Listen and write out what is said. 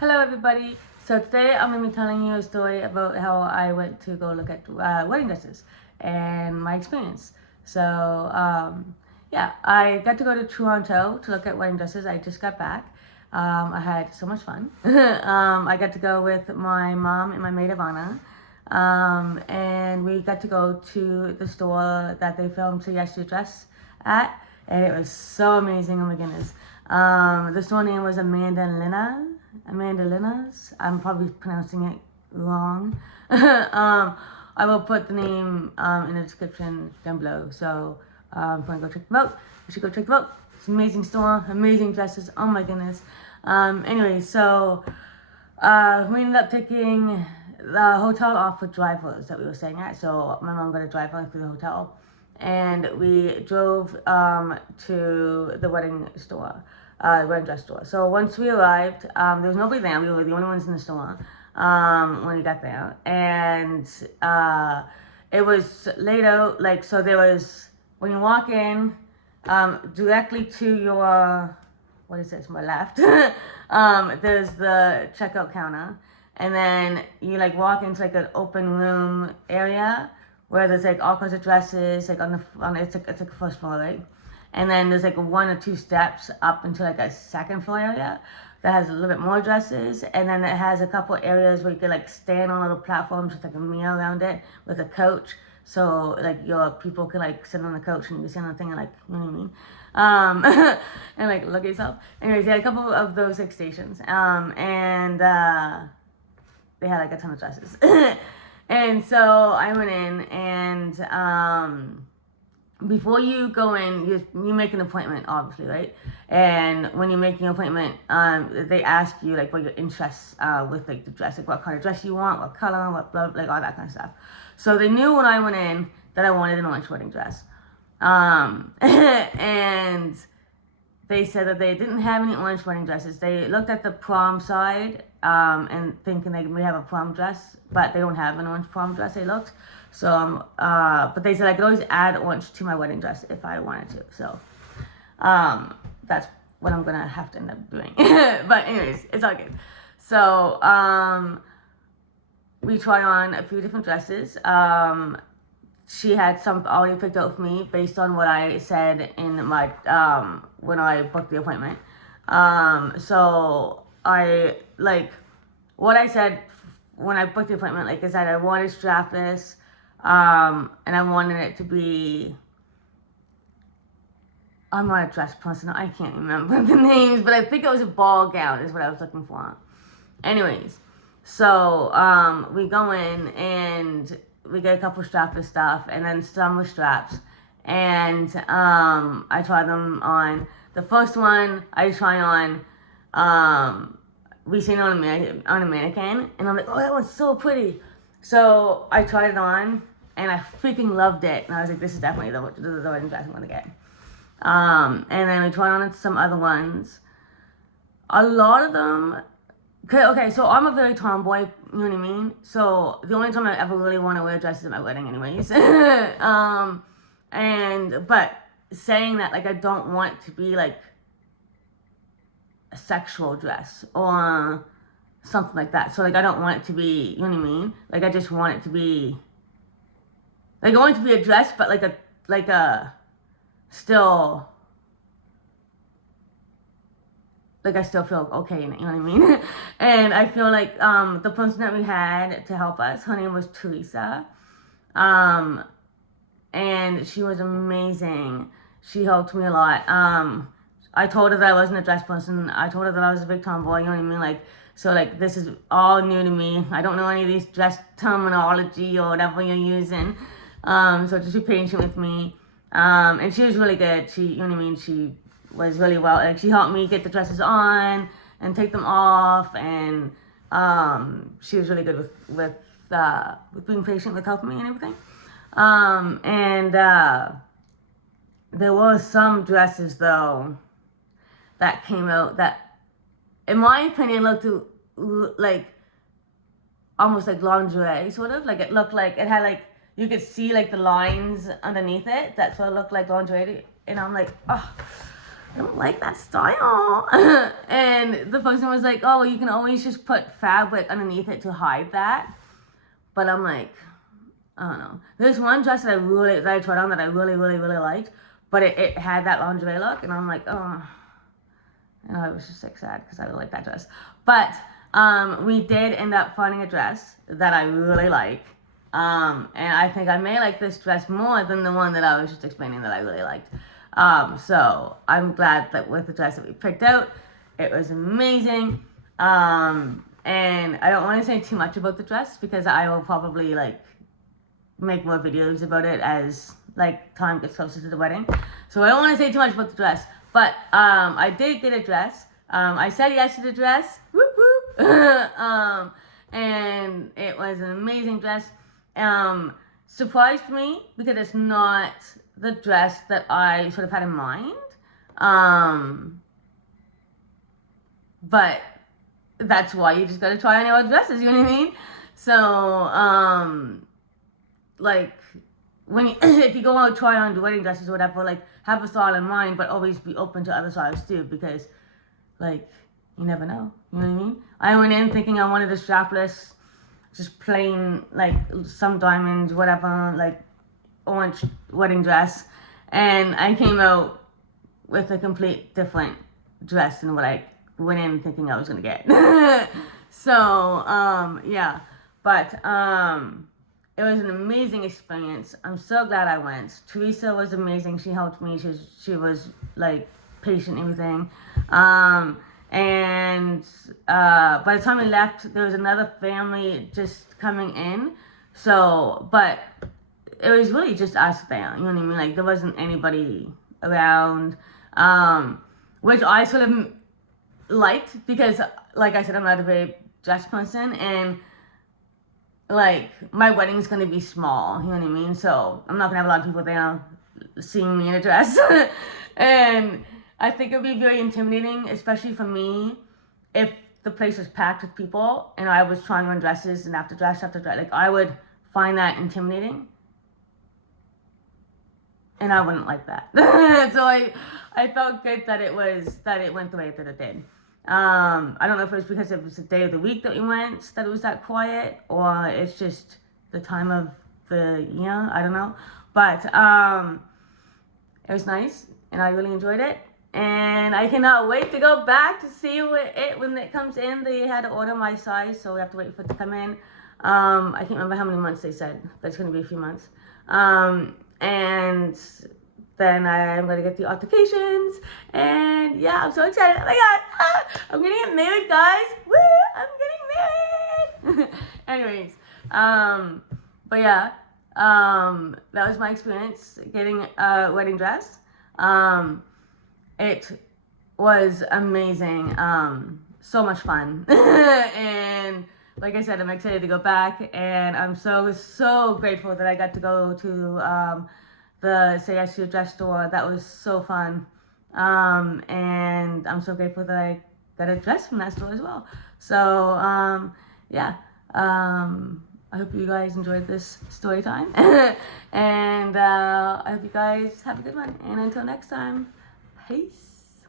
Hello everybody. So today I'm going to be telling you a story about how I went to go look at wedding dresses and my experience. So yeah, I got to go to Toronto to look at wedding dresses. I just got back. I had so much fun. I got to go with my mom and my maid of honor. And we got to go to the store that they filmed So Yes, Your Dress at. And it was so amazing. Oh my goodness. The store name was Amanda Lina's. I'm probably pronouncing it wrong. I will put the name in the description down below. So if you want to go check them out, you should go check them out. It's an amazing store, amazing dresses. Oh my goodness. Anyway, so we ended up taking the hotel off with drivers that we were staying at. So my mom got a driver to the hotel, and we drove to the wedding store. Wedding dress store. So once we arrived, there was nobody there. We were the only ones in the store when we got there, and it was laid out. Like, so there was, when you walk in, directly to your, what is it, to my left, there's the checkout counter, and then you like walk into like an open room area where there's like all kinds of dresses, like on it's like a first floor, right? And then there's like one or two steps up into like a second floor area that has a little bit more dresses. And then it has a couple areas where you can like stand on little platforms with like a mirror around it with a couch. So like your people can like sit on the couch and you can sit on the thing and like, you know what I mean? And like look at yourself. Anyways, they had a couple of those like stations. And they had like a ton of dresses. And so I went in and before you go in, you make an appointment, obviously, right? And when you're making an appointment, they ask you like what your interests with like the dress, like what kind of dress you want, what color, what blah, like all that kind of stuff. So they knew when I went in that I wanted an orange wedding dress, and they said that they didn't have any orange wedding dresses. They looked at the prom side and thinking they may have a prom dress, but they don't have an orange prom dress. They looked. So, but they said I could always add orange to my wedding dress if I wanted to. So, that's what I'm gonna have to end up doing. But anyways, it's all good. So, we tried on a few different dresses. She had some already picked out for me based on what I said in my, when I booked the appointment. So I, like, what I said when I booked the appointment, like, is that I wanted strapless, and I wanted it to be, I'm not a dress person, I can't remember the names, but I think it was a ball gown is what I was looking for. Anyways, so we go in and we get a couple strapless stuff and then some with straps. And I tried them on. The first one I try on, we seen it on a mannequin, and I'm like, oh, that one's so pretty. So I tried it on, and I freaking loved it. And I was like, this is definitely the wedding dress I'm gonna get. And then we tried on some other ones. A lot of them, okay, so I'm a very tomboy, you know what I mean? So the only time I ever really want to wear a dress is at my wedding anyways. But saying that, like, I don't want to be like a sexual dress or something like that. So like I don't want it to be, you know what I mean? Like I just want it to be, like I want it to be a dress, but like a still, like I still feel okay in it, you know what I mean? And I feel like the person that we had to help us, her name was Teresa, and she was amazing. She helped me a lot. I told her that I wasn't a dress person. I told her that I was a big tomboy, you know what I mean? Like, so like this is all new to me. I don't know any of these dress terminology or whatever you're using. So just be patient with me. And she was really good. She, you know what I mean? She was really well, like she helped me get the dresses on and take them off, and she was really good with being patient with helping me and everything. There were some dresses though that came out that, in my opinion, looked like almost like lingerie, sort of. Like it looked like it had like, you could see like the lines underneath it. That's what it looked like lingerie. And I'm like, oh, I don't like that style. And the person was like, oh, you can always just put fabric underneath it to hide that. But I'm like, I don't know. There's one dress that I tried on that I really liked, but it had that lingerie look, and I'm like, oh. And I was just like sad because I really like that dress. But we did end up finding a dress that I really like. And I think I may like this dress more than the one that I was just explaining that I really liked. So I'm glad that with the dress that we picked out, it was amazing. And I don't want to say too much about the dress because I will probably like make more videos about it as like time gets closer to the wedding. So I don't want to say too much about the dress. But I did get a dress. I said yes to the dress. Whoop whoop. And it was an amazing dress. Surprised me because it's not the dress that I sort of had in mind. But that's why you just gotta try on your dresses, you know what I mean? So, like, when you, if you go out try on wedding dresses or whatever, like, have a style in mind, but always be open to other styles too, because, like, you never know, you know what I mean? I went in thinking I wanted a strapless, just plain, like, some diamonds, whatever, like, orange wedding dress, and I came out with a complete different dress than what I went in thinking I was gonna get. So, yeah, but, it was an amazing experience. I'm so glad I went. Teresa was amazing. She helped me. She was like patient and everything. And by the time we left, there was another family just coming in. So, but it was really just us there. You know what I mean? Like there wasn't anybody around, which I sort of liked because, like I said, I'm not a very dressed person and. Like, my wedding's gonna be small, you know what I mean? So, I'm not gonna have a lot of people there seeing me in a dress. And I think it would be very intimidating, especially for me, if the place was packed with people and I was trying on dresses and after dress after dress. Like, I would find that intimidating. And I wouldn't like that. So, I felt good that it went the way that it did. I don't know if it was because it was the day of the week that we went that it was that quiet, or it's just the time of the year. I don't know, but it was nice, and I really enjoyed it, and I cannot wait to go back to see it when it comes in. They had to order my size, so we have to wait for it to come in. I can't remember how many months they said, but it's going to be a few months. And then I'm going to get the altercations, and yeah, I'm so excited. Oh my god, I'm going to get married, guys. Woo, I'm getting married. Anyways, but yeah, that was my experience getting a wedding dress. It was amazing, so much fun, and like I said, I'm excited to go back, and I'm so grateful that I got to go to the Say Yes to Your Dress store. That was so fun. And I'm so grateful that I got a dress from that store as well. So, yeah. I hope you guys enjoyed this story time. And I hope you guys have a good one. And until next time, peace.